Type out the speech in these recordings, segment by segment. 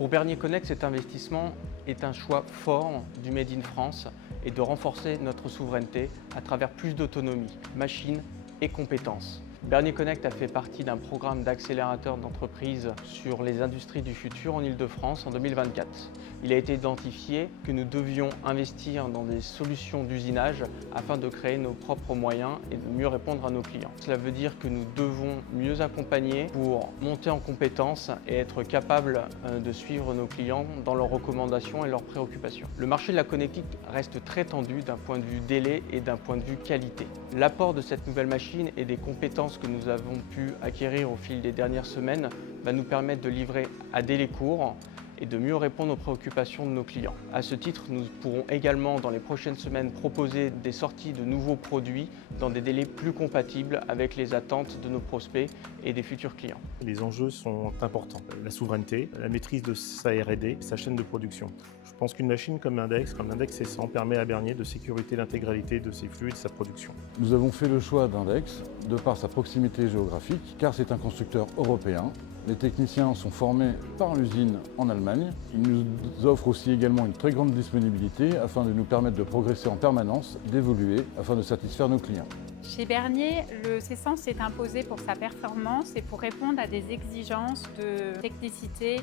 Pour Bernier Connect, cet investissement est un choix fort du Made in France et de renforcer notre souveraineté à travers plus d'autonomie, machines et compétences. Bernier Connect a fait partie d'un programme d'accélérateur d'entreprises sur les industries du futur en Île-de-France en 2024. Il a été identifié que nous devions investir dans des solutions d'usinage afin de créer nos propres moyens et de mieux répondre à nos clients. Cela veut dire que nous devons mieux accompagner pour monter en compétences et être capables de suivre nos clients dans leurs recommandations et leurs préoccupations. Le marché de la connectique reste très tendu d'un point de vue délai et d'un point de vue qualité. L'apport de cette nouvelle machine et des compétences que nous avons pu acquérir au fil des dernières semaines va nous permettre de livrer à délai court et de mieux répondre aux préoccupations de nos clients. À ce titre, nous pourrons également dans les prochaines semaines proposer des sorties de nouveaux produits dans des délais plus compatibles avec les attentes de nos prospects et des futurs clients. Les enjeux sont importants. La souveraineté, la maîtrise de sa R&D, sa chaîne de production. Je pense qu'une machine comme l'Index C100 permet à Bernier de sécuriser l'intégralité de ses flux et de sa production. Nous avons fait le choix d'Index de par sa proximité géographique, car c'est un constructeur européen. Les techniciens sont formés par l'usine en Allemagne. Ils nous offrent aussi également une très grande disponibilité afin de nous permettre de progresser en permanence, d'évoluer afin de satisfaire nos clients. Chez Bernier, le C100 s'est imposé pour sa performance et pour répondre à des exigences de technicité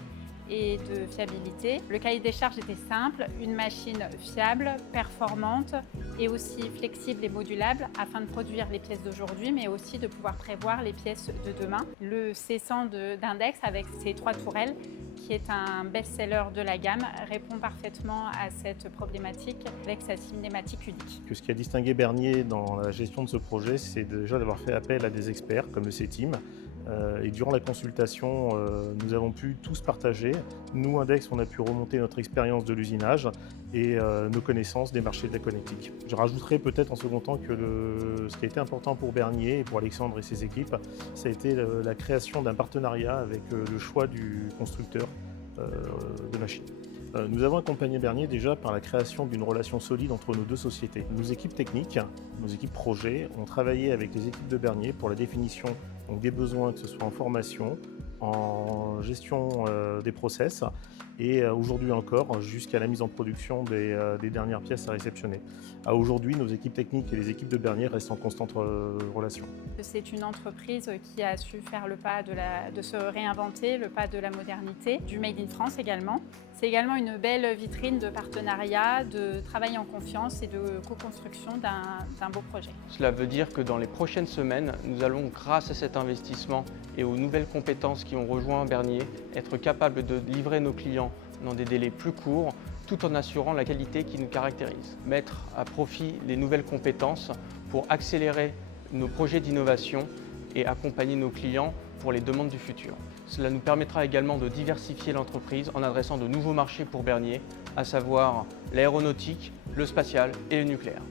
et de fiabilité. Le cahier des charges était simple, une machine fiable, performante et aussi flexible et modulable afin de produire les pièces d'aujourd'hui mais aussi de pouvoir prévoir les pièces de demain. Le C100 d'Index avec ses 3 tourelles qui est un best-seller de la gamme, répond parfaitement à cette problématique avec sa cinématique unique. Ce qui a distingué Bernier dans la gestion de ce projet, c'est déjà d'avoir fait appel à des experts comme le C-Team. Et durant la consultation, nous avons pu tous partager. Nous, Index, on a pu remonter notre expérience de l'usinage et nos connaissances des marchés de la connectique. Je rajouterai peut-être en second temps que ce qui a été important pour Bernier et pour Alexandre et ses équipes, ça a été la création d'un partenariat avec le choix du constructeur de machines. Nous avons accompagné Bernier déjà par la création d'une relation solide entre nos deux sociétés. Nos équipes techniques, nos équipes projets ont travaillé avec les équipes de Bernier pour la définition des besoins, que ce soit en formation, en gestion des process et aujourd'hui encore jusqu'à la mise en production des dernières pièces à réceptionner. Aujourd'hui, nos équipes techniques et les équipes de Bernier restent en constante relation. C'est une entreprise qui a su faire le pas de se réinventer, le pas de la modernité, du Made in France également. C'est également une belle vitrine de partenariat, de travail en confiance et de co-construction d'un beau projet. Cela veut dire que dans les prochaines semaines, nous allons, grâce à cet investissement et aux nouvelles compétences qui ont rejoint Bernier, être capables de livrer nos clients dans des délais plus courts, tout en assurant la qualité qui nous caractérise. Mettre à profit les nouvelles compétences pour accélérer nos projets d'innovation et accompagner nos clients pour les demandes du futur. Cela nous permettra également de diversifier l'entreprise en adressant de nouveaux marchés pour Bernier, à savoir l'aéronautique, le spatial et le nucléaire.